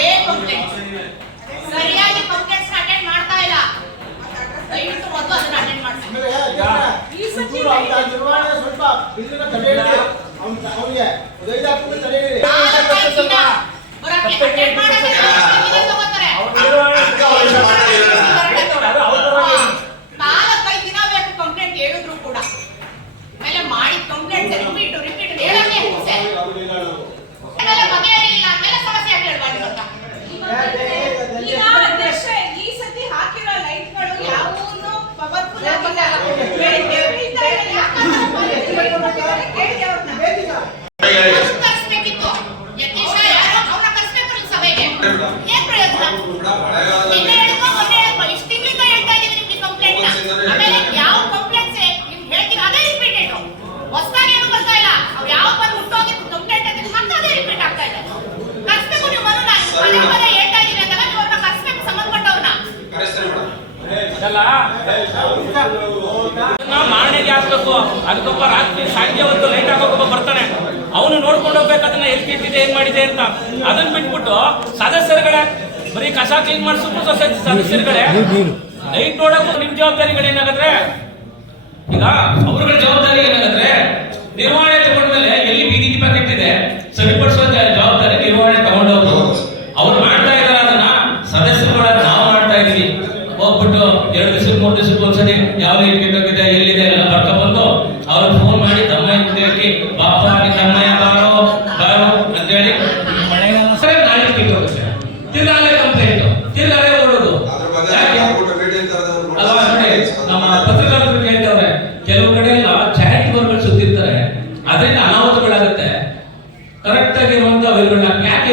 ಅದೇ ಕಂಪ್ಲೇಂಟ್ ಸರಿಯಾಗಿ complaints attend ಮಾಡ್ತಾ ಇಲ್ಲ ದಯವಿಟ್ಟು ಮೊದಲು ಅದನ್ನ ಅಟೆಂಡ್ ಮಾಡಿಸಿ ಈ ಸತಿ ಸ್ವಲ್ಪ ಬಿಲ್ನ ತಡೆ ಇಡಿ ಅವನು ಅವನಿಗೆ ಉದಯದ ಹಾಕೊಂಡು ತಡೆ ಇಡಿ ಬರಕ್ಕೆ ಅಟೆಂಡ್ ಮಾಡಕ್ಕೆ ದಿನ ಬೇಕು ಕಂಪ್ಲೇಂಟ್ ಹೇಳಿದ್ರು ಕೂಡ ಆಮೇಲೆ ಮಾಡಿ ಕಂಪ್ಲೇಂಟ್ ರಿಪೀಟ್ ರಿಪೀಟ್ ಮಾರಣೆಗೆ ಹಾಕ್ಬೇಕು. ಅದಕ್ಕೊಬ್ಬ ರಾತ್ರಿ ಸಾಧ್ಯ ಹೊತ್ತು ಲೈಟ್ ಹಾಕೋಕೊಬ್ಬ ಬರ್ತಾನೆ. ಅವನು ನೋಡ್ಕೊಂಡು ಹೋಗ್ಬೇಕು ಅದನ್ನ ಎಲ್ಲಿ ಕೆಟ್ಟಿದೆ ಏನ್ ಮಾಡಿದೆ ಅಂತ. ಅದನ್ನ ಬಿಟ್ಬಿಟ್ಟು ಸದಸ್ಯರುಗಳೇ ಬರೀ ಕಸ ಕ್ಲೀನ್ ಮಾಡಿಸ್ಬಿಟ್ಟು ಸೊಸೈಟಿ ಸದಸ್ಯರುಗಳೇ ಲೈಟ್ ನೋಡಕ್ಕೂ ನಿಮ್ ಜವಾಬ್ದಾರಿಗಳು ಏನಾಗಂದ್ರೆ? ಈಗ ಅವ್ರಗಳ ಜವಾಬ್ದಾರಿ ಏನಾಗಂದ್ರೆ? ಸಂಪೂರ್ಣ ಸಿಚುವೇಶನ್ ಯಾವ ರೀತಿ ಕೆಟ್ಟೋಗಿದೆ ಎಲ್ಲಿದೆ ಎಲ್ಲ ಕರ್ಕೊಂಡ್ಬಂದು ಅವ್ರಿಗೆ ಫೋನ್ ಮಾಡಿ ತಮ್ಮ ಹೇಳಿ ಪಾಪ ತಮ್ಮ ಬಾರೋ ಬಾರೋ ಅಂತೇಳಿ ನಾಳೆ ಕಿತ್ತೋಗುತ್ತೆ ತಿರ್ಗಾಲೆ ಕಂಪ್ಲೇಂಟ್ ತಿರ್ಗಾಲೆ ಓಡೋದು. ನಮ್ಮ ಪತ್ರಕರ್ತರು ಕೇಳ್ತವ್ರೆ ಕೆಲವು ಕಡೆ ಎಲ್ಲ ಸುತ್ತಿರ್ತಾರೆ. ಅದರಿಂದ ಅನಾಹುತಗಳಾಗುತ್ತೆ. ಕರೆಕ್ಟ್ ಆಗಿರುವಂತ ಅವ್ರುಗಳನ್ನ ಯಾಕೆ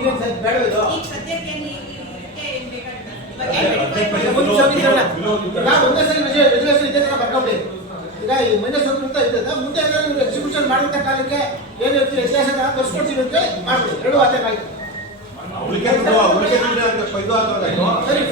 ಈಗ ಇದು ಸದ್ಯಕ್ಕೆ ಏನ್ ಈ- ಇದಕ್ಕೆ ಏನ್ ಬೇಕಾಗ್ತದೆ ಇವಾಗ ಏನ್ ಈಗ ಈ ಮೈನಸ್ ಒಂದು ಅಂತ ಇರ್ತದೆ ಮುಂದೆ ಏನಾದ್ರು ಎಕ್ಸಿಕ್ಯೂಷನ್ ಮಾಡಿದ ಕಾಲಕ್ಕೆ ಏನು ವ್ಯತ್ಯಾಸ ತೋರಿಸ್ಕೊಡ್ತೀವಿ ಅಂತ ಮಾಡ್ಬಿಡಿ. ಎರಡು ಅದೇ ಆಯ್ತು ಉಳಿಕೆ ಉಳಿಕೆ ಅಂತ ಕೊಯ್ದು ಹಾಕೋದಾಯ್ತು ಸರಿ